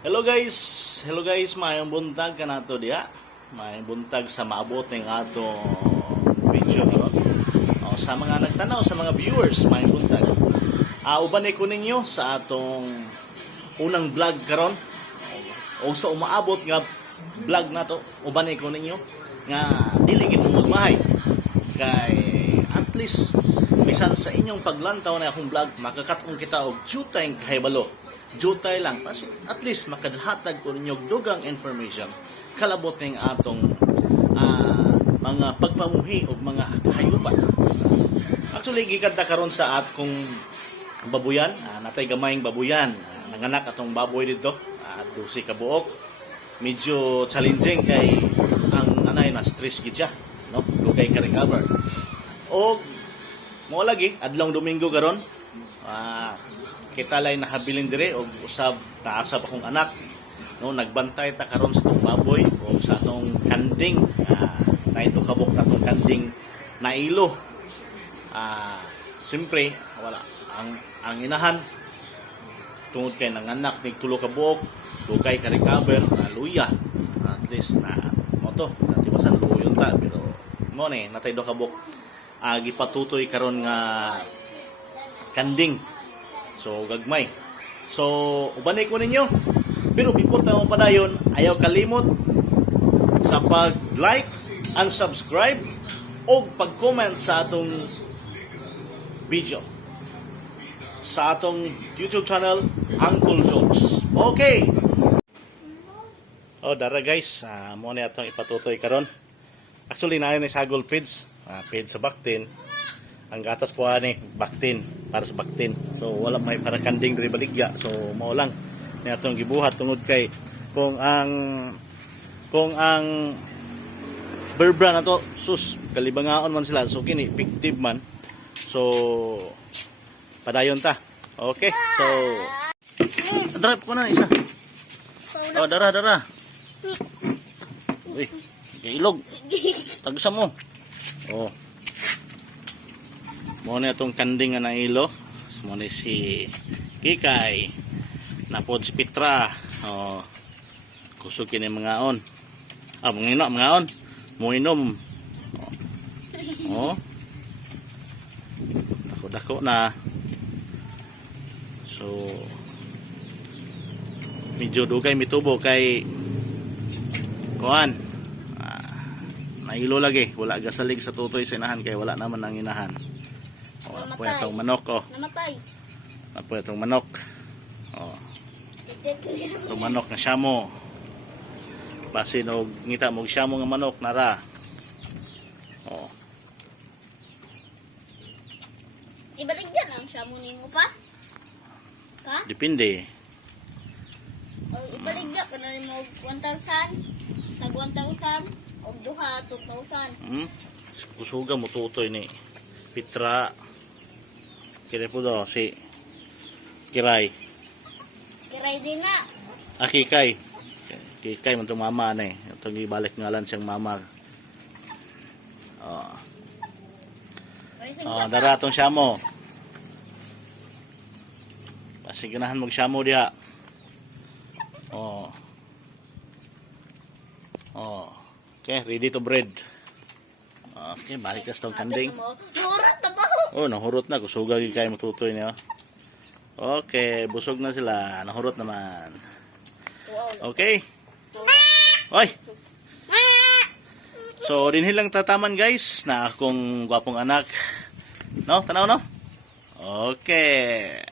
Hello guys, mayong buntag kanato diha. Mayong buntag sa maabot ng atong video no. Sa mga nagtanaw, sa mga viewers, mayong buntag. Ubanay ko ninyo sa atong unang vlog karon. O sa umaabot nga vlog nato, ubanay ko ninyo nga dili gid mo magmahay. Kay at least bisan sa inyong paglantaw na akong vlog, makakatong kita og jutay kahibalo. Jutay lang kasi at least makadhatag ko ninyo dugang information kalabot ng atong mga pagpamuhi o mga kahayupan. Actually gikadta karon sa atong babuyan, natay gamayng babuyan, nanganak atong baboy dito, 12 ka buok. Medyo challenging kay ang nanay na stress gid siya, no? Dugay ka recover. O mo lagi adlong Domingo karon, kita lay nakabilin dire og usab taasab akong anak, no? Nagbantay ta karon sa tong baboy o sa atong kanding, tayo kabok na tong kanding na ilo. Siyempre wala ang inahan tungod kay nanganak nig tulo ka buok, dugay ka recover, luya at least na moto tibasan luyon ta, pero mo ni natay do ka buok gipatutoy karon nga kanding. So gagmay. So ubanay ko ninyo. Pero before tayo padayon, ayaw kalimot sa pag-like and subscribe o pag-comment sa atong video sa atong YouTube channel Uncle Jokes. Okay. Dara guys, mo ni atong ipatutoy karon. Actually na ni sagol feeds, feeds sa baktin. Ang gatas po ani baktin, para sa baktin. So wala may para kanding diri baligya. So mao lang ni atong gibuhat tungod kay kung ang berbra na to sus kalibangaon man sila, so kini effective man. So padayon ta. Okay. So drive ko na isa. Dara. Uy, ilog. Tagsa mo. Mo na itong kanding nga ilo. Mo na si Kikay. Napod si Petra. Kusukin yung mga on. Mga on. Mo inom. Dako na. So medyo dugay mitubo kay kuan. Nailo lagi. Wala gasalig sa tutoy sa inahan kay wala naman ang inahan. Napo itong manok, namatay. Napo itong manok. Itong manok na syamo. Basin og ngita mo syamo nga manok nara. Ibalik dyan ang syamo nimo pa? Ha? Depende. Ibalik dyan ka na mo 1,000. Nag 1,000 og duha 2,000. Kusuga mo tutoy ni Petra. Kira po do si Kiray. Kiray din na. Kikay. Kikay man itong mama na eh. Itong ibalik ngalan siyang mama. Dara itong syamo. Pasiganahan mag syamo diha. Okay, ready to breed. Okay, balik ka sa itong kanding. Nahurot na ba? Nahurot na. Kusuga yung kayo matutoy niya. Okay, busog na sila. Nahurot naman. Okay. Oy! So, dinhin lang tataman guys na akong gwapong anak. No? Tanaw no? Okay.